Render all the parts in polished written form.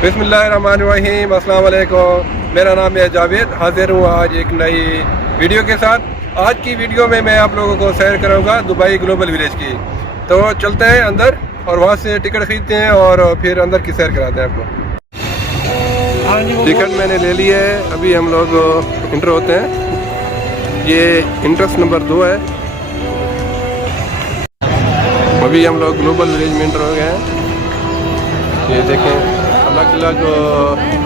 बिस्मिल्लाहिर्रहमानिर्रहीम, अस्सलाम वालेकुम। मेरा नाम है जावेद, हाजिर हूँ आज एक नई वीडियो के साथ। आज की वीडियो में मैं आप लोगों को सैर कराऊंगा दुबई ग्लोबल विलेज की। तो चलते हैं अंदर और वहाँ से टिकट खरीदते हैं और फिर अंदर की सैर कराते हैं आपको। टिकट मैंने ले ली है, अभी हम लोग इंटर होते हैं। ये इंट्रेंस नंबर 2 है। अभी हम लोग ग्लोबल विलेज में इंटर हो गए हैं। ये देखें, अलग अलग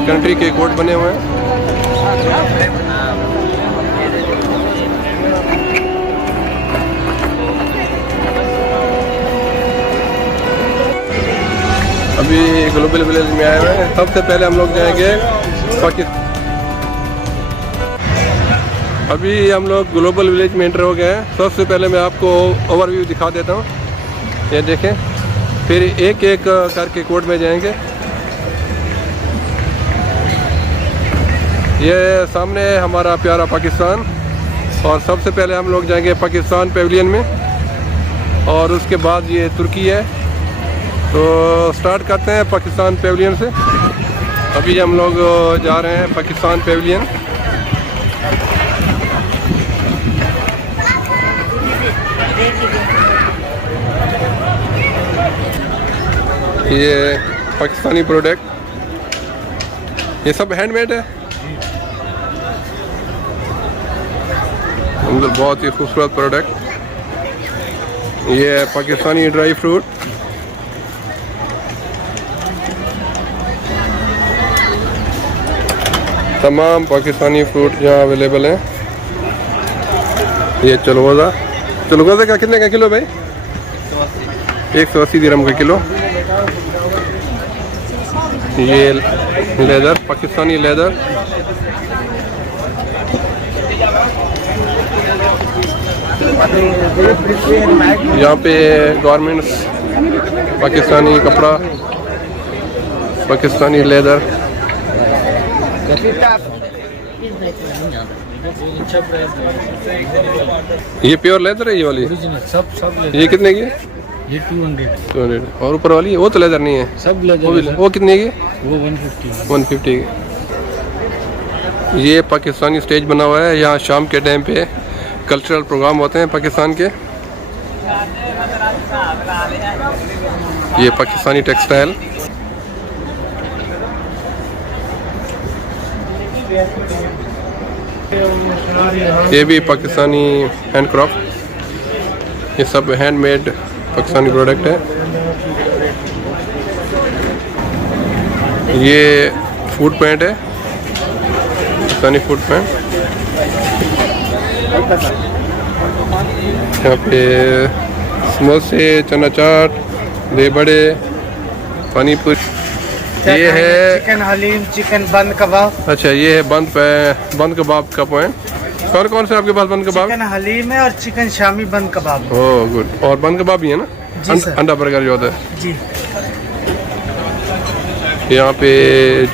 कंट्री के कोड बने हुए हैं। अभी ग्लोबल विलेज में आए हुए हैं। सबसे पहले हम लोग जाएंगे पाकिस्तान। अभी हम लोग ग्लोबल विलेज में एंटर हो गए हैं। सबसे पहले मैं आपको ओवरव्यू दिखा देता हूँ। ये देखें, फिर एक एक करके कोड में जाएंगे। ये सामने है हमारा प्यारा पाकिस्तान, और सबसे पहले हम लोग जाएंगे पाकिस्तान पेविलियन में, और उसके बाद ये तुर्की है। तो स्टार्ट करते हैं पाकिस्तान पेविलियन से। अभी हम लोग जा रहे हैं पाकिस्तान पेविलियन। ये पाकिस्तानी प्रोडक्ट, ये सब हैंडमेड है। बहुत ही खूबसूरत प्रोडक्ट। ये है पाकिस्तानी ड्राई फ्रूट। तमाम पाकिस्तानी फ्रूट यहाँ अवेलेबल हैं। ये चलगोज़ा का कितने का किलो भाई? 180 दिरहम का किलो। ये लेदर, पाकिस्तानी लेदर। यहाँ पे गारमेंट्स, पाकिस्तानी कपड़ा, पाकिस्तानी लेदर। ये प्योर लेदर है ये वाली? सब ये कितने की? ये 200। और ऊपर वाली वो तो लेदर नहीं है? सब लेदर। वो कितने की? वो 150। 150 की। ये पाकिस्तानी स्टेज बना हुआ है। यहाँ शाम के टाइम पे कल्चरल प्रोग्राम होते हैं पाकिस्तान के। ये पाकिस्तानी टेक्सटाइल। ये भी पाकिस्तानी हैंडक्राफ्ट। ये सब हैंडमेड पाकिस्तानी प्रोडक्ट है। ये फूड पैंट है, पाकिस्तानी फूड पैंट। यहाँ पे समोसे, चना चाट, दही बड़े, पानी पूरी। ये है चिकन हलीम, चिकन बंद कबाब। अच्छा, ये है बंद कबाब का पॉइंट। और कौन से आपके पास बंद कबाब? चिकन हलीम है और चिकन शामी बंद कबाब। Oh good. और बंद कबाब भी है ना? जी सर। अंडा बर्गर जो होता है जी। यहाँ पे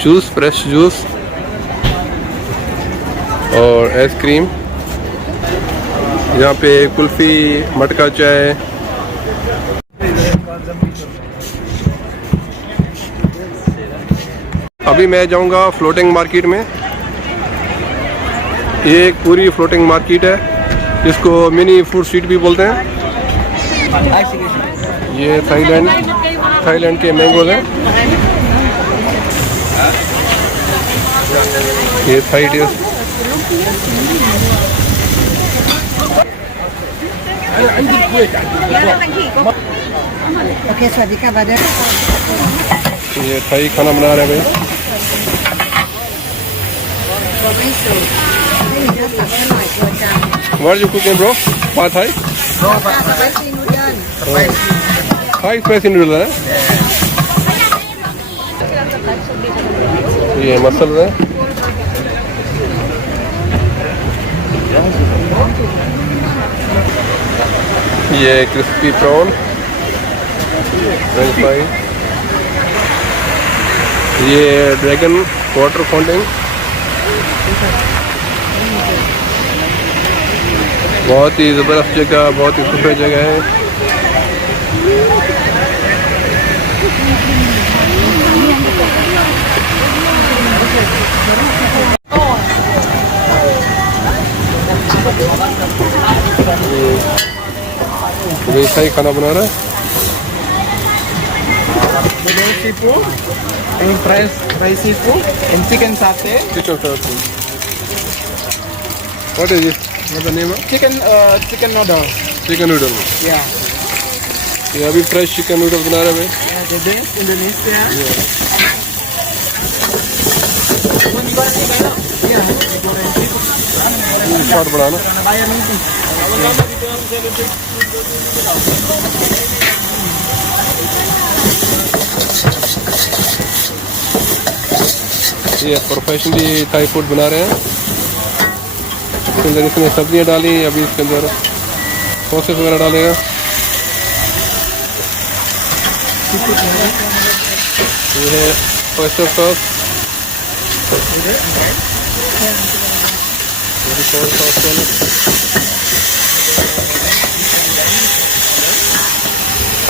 जूस, फ्रेश जूस और आइसक्रीम। यहाँ पे कुल्फी, मटका चाय। अभी मैं जाऊँगा फ्लोटिंग मार्केट में। ये एक पूरी फ्लोटिंग मार्केट है, जिसको मिनी फूड स्ट्रीट भी बोलते हैं। ये थाईलैंड के मैंगोज हैं। ये थाई डिश। ये थाई खाना बना रहे हैं भाई। What are you cooking, bro? Pad Thai? Thai spicy noodle है। ये मसल है। ये क्रिस्पी प्रॉन, फ्रेंच फ्राई। ये ड्रैगन वाटर फाउंटेन। बहुत ही ज़बरदस्त जगह, बहुत ही खूबसूरत जगह है। ये सही खाना बना रहा है seafood, and fried seafood, and chicken satay. Chicken साथ what is this what the name Chicken noodle. Chicken noodle Yeah. ये अभी फ्रेश चिकन नूडल बना रहे हैं Yeah, the best Indonesia. भाई शॉट बढ़ाना ये प्रोफेशनली थाई फूड बना रहे हैं इसके अंदर इसने सब्जियां डाली अभी इसके अंदर सॉसेस वगैरह डालेगा ये है oyster sauce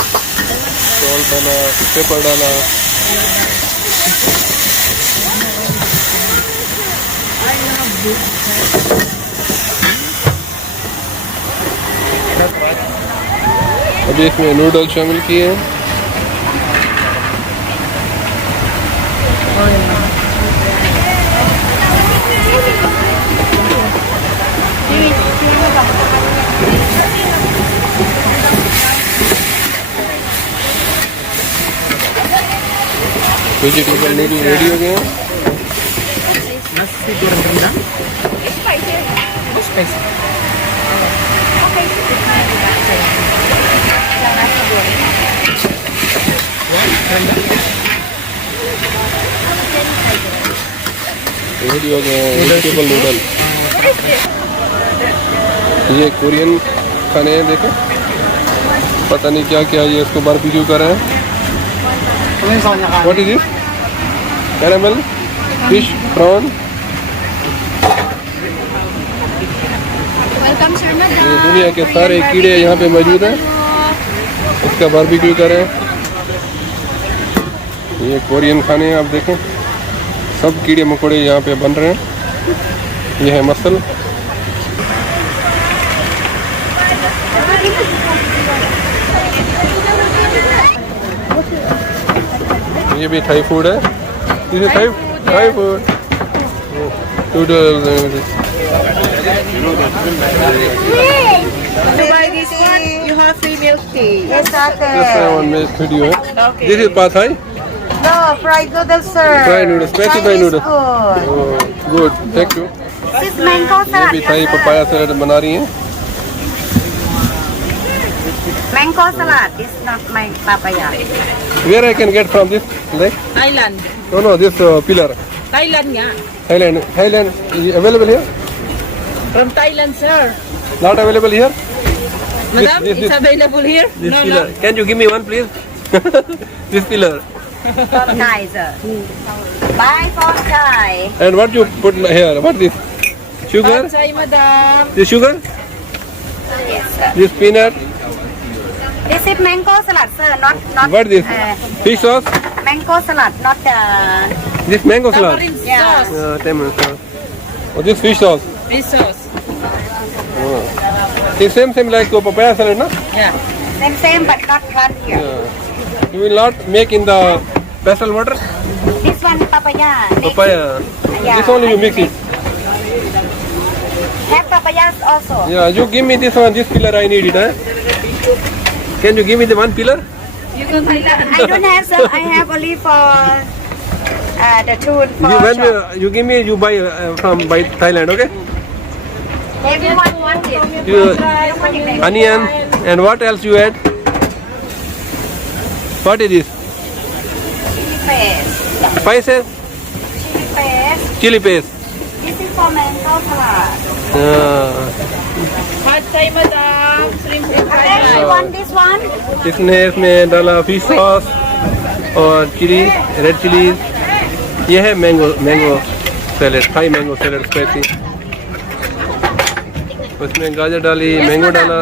सॉल्ट डाला पेपर डाला अभी इसमें नूडल शामिल किए हैं वेजिटेबल नूडल रेडी हो गए हैं Nasi goreng rendang. Oh, spicy. Ready हो गए हैं वेजिटेबल नूडल ये कोरियन खाने हैं देखो पता नहीं क्या क्या ये इसको बारबेक्यू कर रहे हैं what is this caramel fish prawn ये दुनिया के सारे कीड़े यहाँ पे मौजूद हैं इसका बारबेक्यू कर रहे हैं ये कोरियन खाने हैं आप देखें सब कीड़े मकोड़े यहाँ पे बन रहे हैं ये है मसल ये भी थाई फूड है ये Thai food noodles To buy this one, you have free milk tea. Yes, ate. one minute video है Okay. this is pad thai No, fried noodles, sir. Fried noodles, spicy Chinese fried noodles. food. oh, good thank you This is mango ये salad. भी Thai sir. Papaya सलाद बना रही हैं Mango salad. This is not my papaya. where I can get from this like Thailand. no this pillar Thailand nga. Thailand is available here From Thailand, sir. not available here Madam, this- it's available here? this No, pillar can you give me one please this pillar Thai, sir. Buy for Thai. and what you put here what this sugar Pad Thai, madam. this sugar Yes, sir. this peanut This is mango salad, sir. Not. what this fish sauce Mango salad, not. this mango salad Tamarind Yeah. sauce. tamarind sauce oh this fish sauce Fish sauce. it's same like papaya salad na Yeah. Same, but not cut here. you will not make in the pastel water This one papaya. papaya Yeah. this only you mix it Have papayas also. yeah you give me this one this pillar I need it can you give me the one pillar You go Thailand. I don't have, sir. I have only for the tune for when shop. you give me you buy from by Thailand okay Everyone wants it. you onion and what else you add what is this Paste. spices Chili paste. chili paste This is for mango salad. Pad Thai, madam. Shrimp fried And then you rice. want this one? इसमें डाला fish sauce और chilli red chillies ये है mango salad Thai mango salad spicy उसमें गाजर डाली mango डाला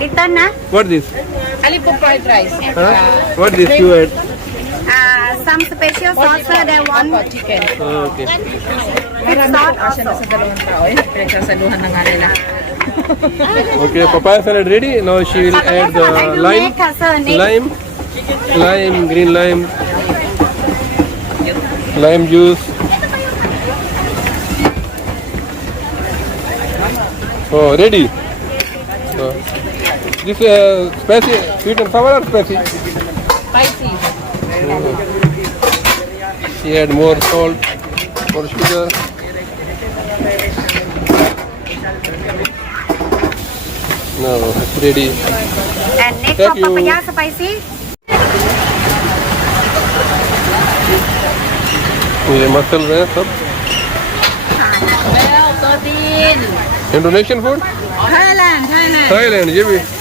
Little na? What this Ali po fried rice. What this you add some special sauce sir, they want Chicken. Okay. with sauce Kasi also. sa dalawang tao eh. Pinagsasaluhan na nga nila. Okay, papaya salad ready. Now she will add the I will lime, make her sir next. green lime juice. Oh, ready. So, this spicy, sweet and sour or spicy? Spicy. She add more salt, more sugar. No, it's ready. And next Thank for you. papaya spicy. ये muscle है सब. Well, 13. Indonesian food? Thailand. Thailand, ये भी.